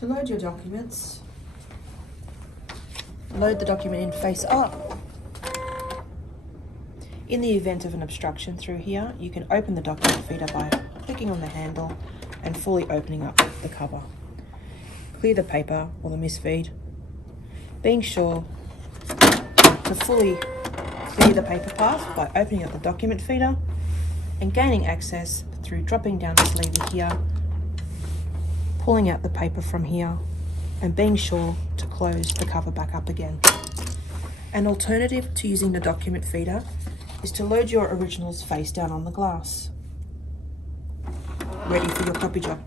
To load your documents, load the document in face up. In the event of an obstruction through here, you can open the document feeder by clicking on the handle and fully opening up the cover. Clear the paper or the misfeed, being sure to fully clear the paper path by opening up the document feeder and gaining access through dropping down this lever here, pulling out the paper from here, and being sure to close the cover back up again. An alternative to using the document feeder is to load your originals face down on the glass, ready for your copy job.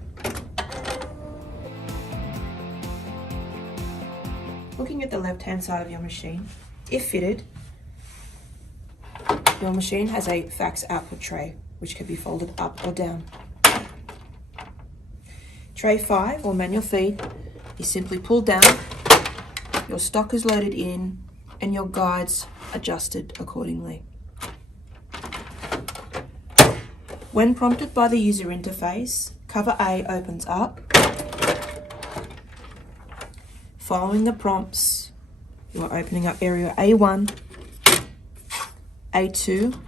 Looking at the left-hand side of your machine, if fitted, your machine has a fax output tray, which can be folded up or down. Tray 5, or manual feed, is simply pulled down, your stock is loaded in, and your guides adjusted accordingly. When prompted by the user interface, cover A opens up. Following the prompts, you are opening up area A1, A2,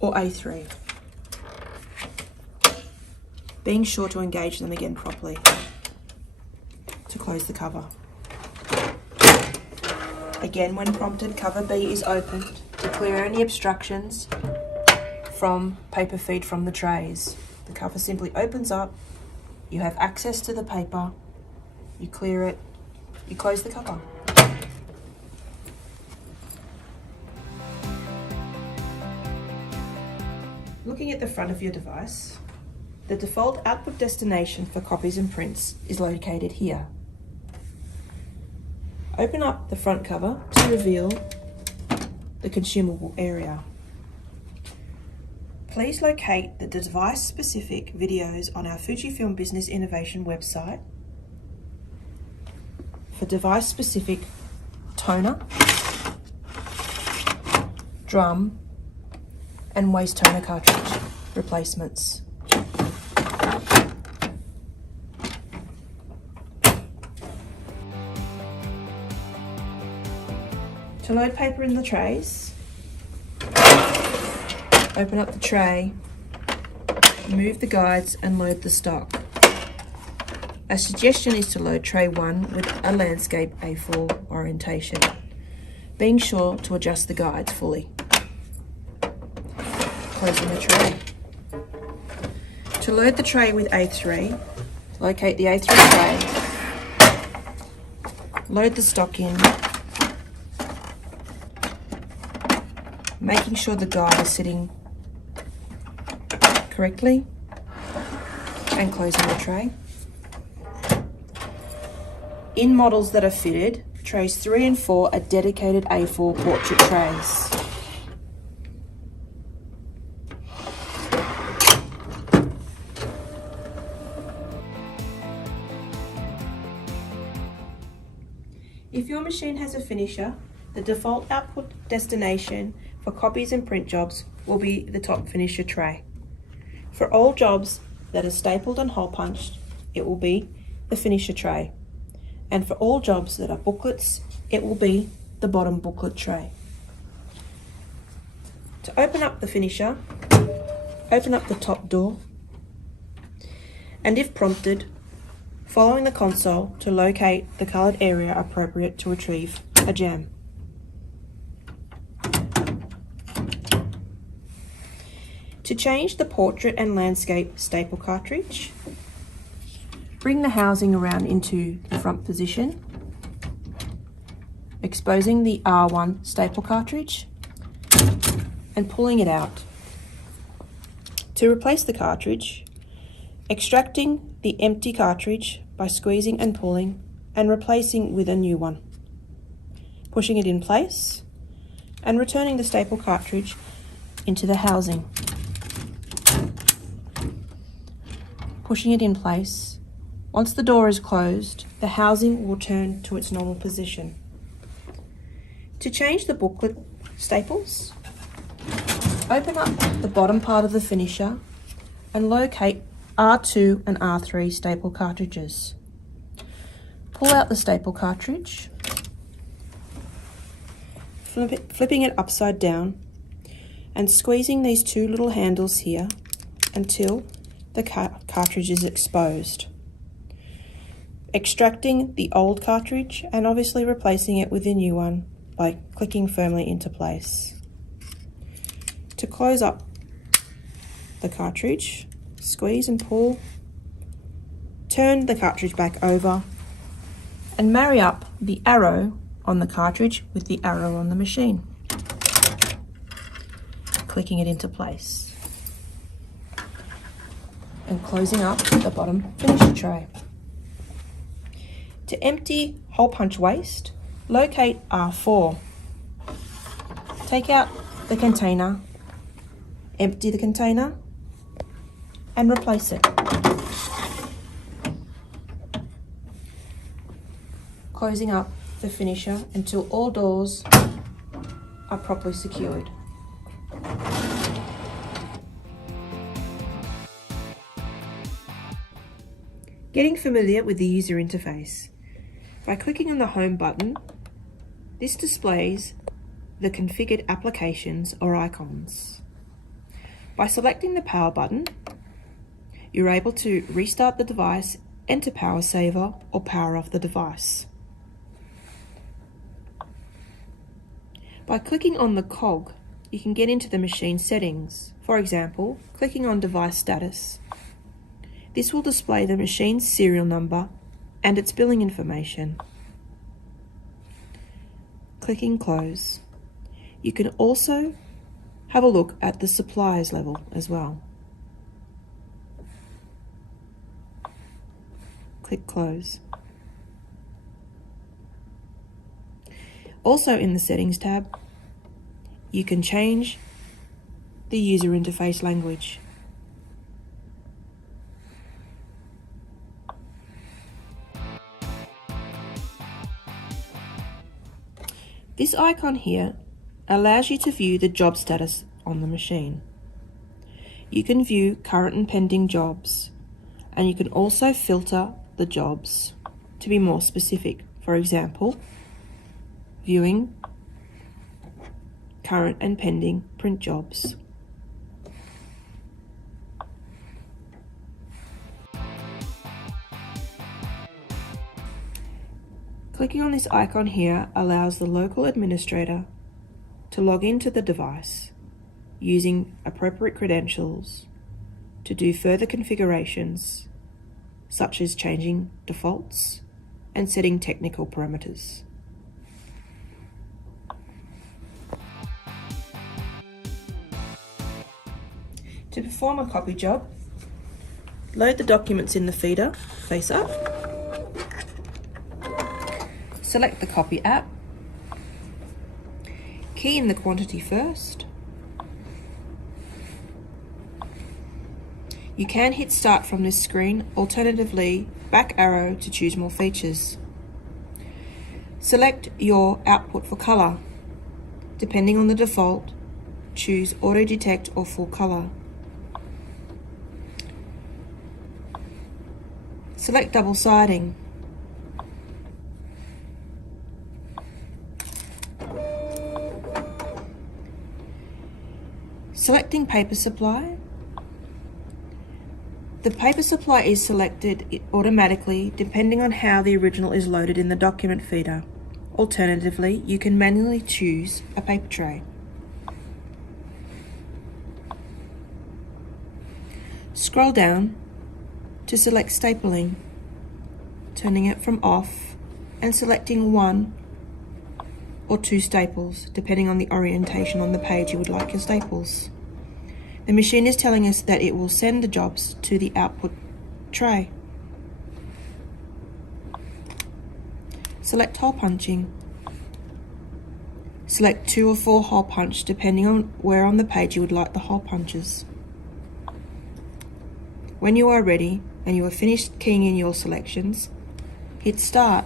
or A3. Being sure to engage them again properly to close the cover. Again, when prompted, cover B is opened to clear any obstructions from paper feed from the trays. The cover simply opens up, you have access to the paper, you clear it, you close the cover. Looking at the front of your device, the default output destination for copies and prints is located here. Open up the front cover to reveal the consumable area. Please locate the device-specific videos on our FUJIFILM Business Innovation website for device-specific toner, drum, and waste toner cartridge replacements. To load paper in the trays, open up the tray, remove the guides and load the stock. A suggestion is to load tray 1 with a landscape A4 orientation, being sure to adjust the guides fully. Closing the tray. To load the tray with A3, locate the A3 tray, load the stock in, making sure the guide is sitting correctly, and closing the tray. In models that are fitted, trays 3 and 4 are dedicated A4 portrait trays. If your machine has a finisher, the default output destination for copies and print jobs will be the top finisher tray. For all jobs that are stapled and hole punched, it will be the finisher tray. And for all jobs that are booklets, it will be the bottom booklet tray. To open up the finisher, open up the top door, and if prompted, following the console to locate the coloured area appropriate to retrieve a jam. To change the portrait and landscape staple cartridge, bring the housing around into the front position, exposing the R1 staple cartridge and pulling it out. To replace the cartridge, extracting the empty cartridge by squeezing and pulling and replacing with a new one, pushing it in place and returning the staple cartridge into the housing. Pushing it in place. Once the door is closed, the housing will turn to its normal position. To change the booklet staples, open up the bottom part of the finisher and locate R2 and R3 staple cartridges. Pull out the staple cartridge, flipping it upside down and squeezing these two little handles here until the cartridge is exposed. Extracting the old cartridge and obviously replacing it with a new one by clicking firmly into place. To close up the cartridge, squeeze and pull, turn the cartridge back over and marry up the arrow on the cartridge with the arrow on the machine, clicking it into place and closing up the bottom finisher tray. To empty hole punch waste, locate R4. Take out the container, empty the container and replace it. Closing up the finisher until all doors are properly secured. Getting familiar with the user interface. By clicking on the Home button, this displays the configured applications or icons. By selecting the Power button, you're able to restart the device, enter power saver, or power off the device. By clicking on the cog, you can get into the machine settings. For example, clicking on device status. This will display the machine's serial number and its billing information. Clicking close. You can also have a look at the suppliers level as well. Click close. Also in the settings tab, you can change the user interface language. This icon here allows you to view the job status on the machine. You can view current and pending jobs, and you can also filter the jobs to be more specific. For example, viewing current and pending print jobs. Clicking on this icon here allows the local administrator to log into the device using appropriate credentials to do further configurations, such as changing defaults and setting technical parameters. To perform a copy job, load the documents in the feeder face up, select the copy app, key in the quantity first. You can hit start from this screen, alternatively back arrow to choose more features. Select your output for colour. Depending on the default, choose auto detect or full colour. Select double siding. Selecting paper supply. The paper supply is selected automatically depending on how the original is loaded in the document feeder. Alternatively, you can manually choose a paper tray. Scroll down to select stapling, turning it from off and selecting 1 or 2 staples, depending on the orientation on the page you would like your staples. The machine is telling us that it will send the jobs to the output tray. Select hole punching. Select 2 or 4 hole punch, depending on where on the page you would like the hole punches. When you are ready and you have finished keying in your selections, hit start.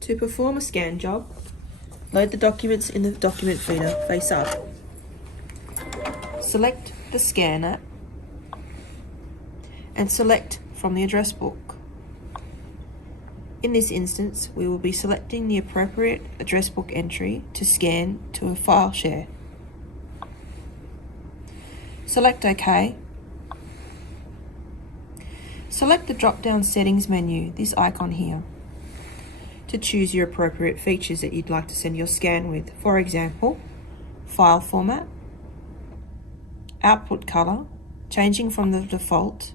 To perform a scan job, load the documents in the document feeder face up. Select the Scan app and select from the address book. In this instance, we will be selecting the appropriate address book entry to scan to a file share. Select OK. Select the drop-down settings menu, this icon here, to choose your appropriate features that you'd like to send your scan with. For example, file format, output color, changing from the default,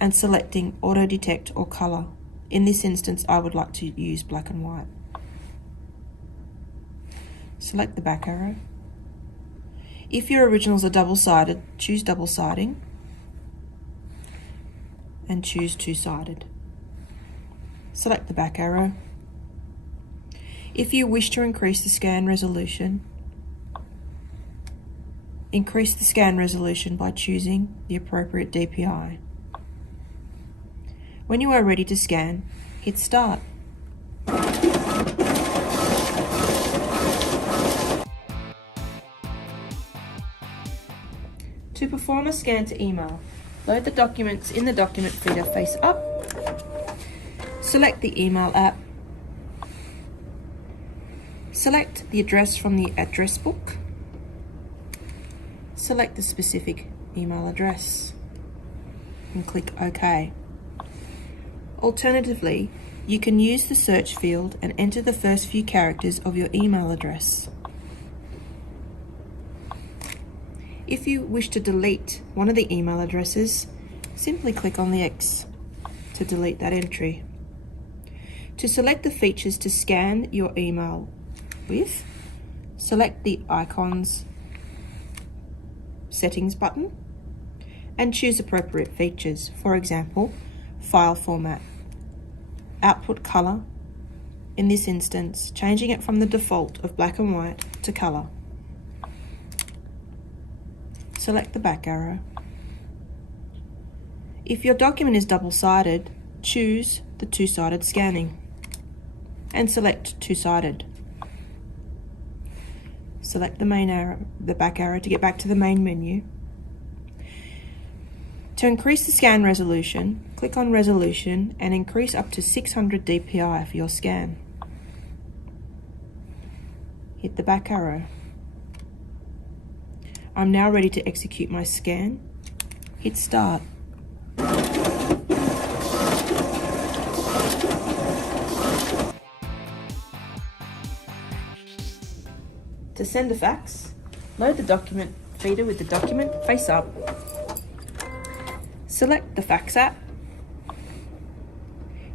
and selecting auto detect or color. In this instance, I would like to use black and white. Select the back arrow. If your originals are double-sided, choose double siding and choose two-sided. Select the back arrow. If you wish to increase the scan resolution, increase the scan resolution by choosing the appropriate DPI. When you are ready to scan, hit Start. To perform a scan to email, load the documents in the document feeder face up, select the email app, select the address from the address book, select the specific email address, and click OK. Alternatively, you can use the search field and enter the first few characters of your email address. If you wish to delete one of the email addresses, simply click on the X to delete that entry. To select the features to scan your email with, select the icons settings button and choose appropriate features. For example, file format, output color, in this instance, changing it from the default of black and white to color. Select the back arrow. If your document is double-sided, choose the two-sided scanning and select two-sided. Select the back arrow to get back to the main menu. To increase the scan resolution, click on Resolution and increase up to 600 DPI for your scan. Hit the back arrow. I'm now ready to execute my scan. Hit Start. To send a fax, load the document feeder with the document face up. Select the fax app.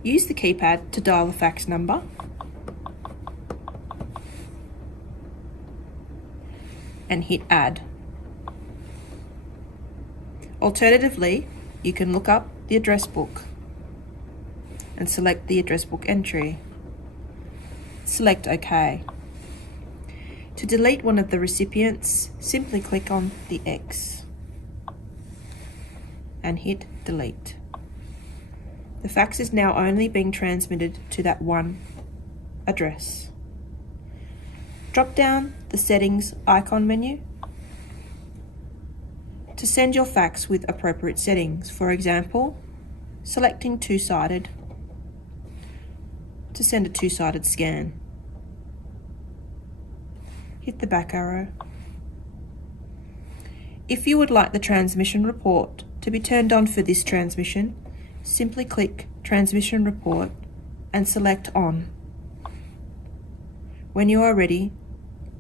Use the keypad to dial the fax number. And hit Add. Alternatively, you can look up the address book and select the address book entry. Select OK. To delete one of the recipients, simply click on the X and hit Delete. The fax is now only being transmitted to that one address. Drop down the Settings icon menu to send your fax with appropriate settings. For example, selecting two-sided to send a two-sided scan. Hit the back arrow. If you would like the transmission report to be turned on for this transmission, simply click Transmission Report and select On. When you are ready,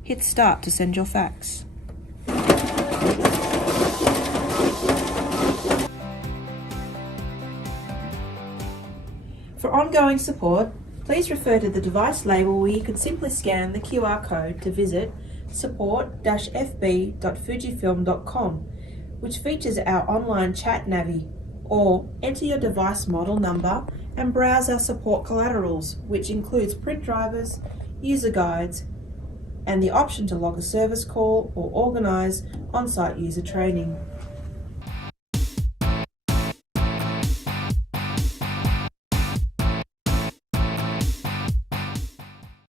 hit Start to send your fax. For ongoing support, please refer to the device label where you can simply scan the QR code to visit support-fb.fujifilm.com, which features our online chat navi, or enter your device model number and browse our support collaterals, which includes print drivers, user guides, and the option to log a service call or organise on-site user training.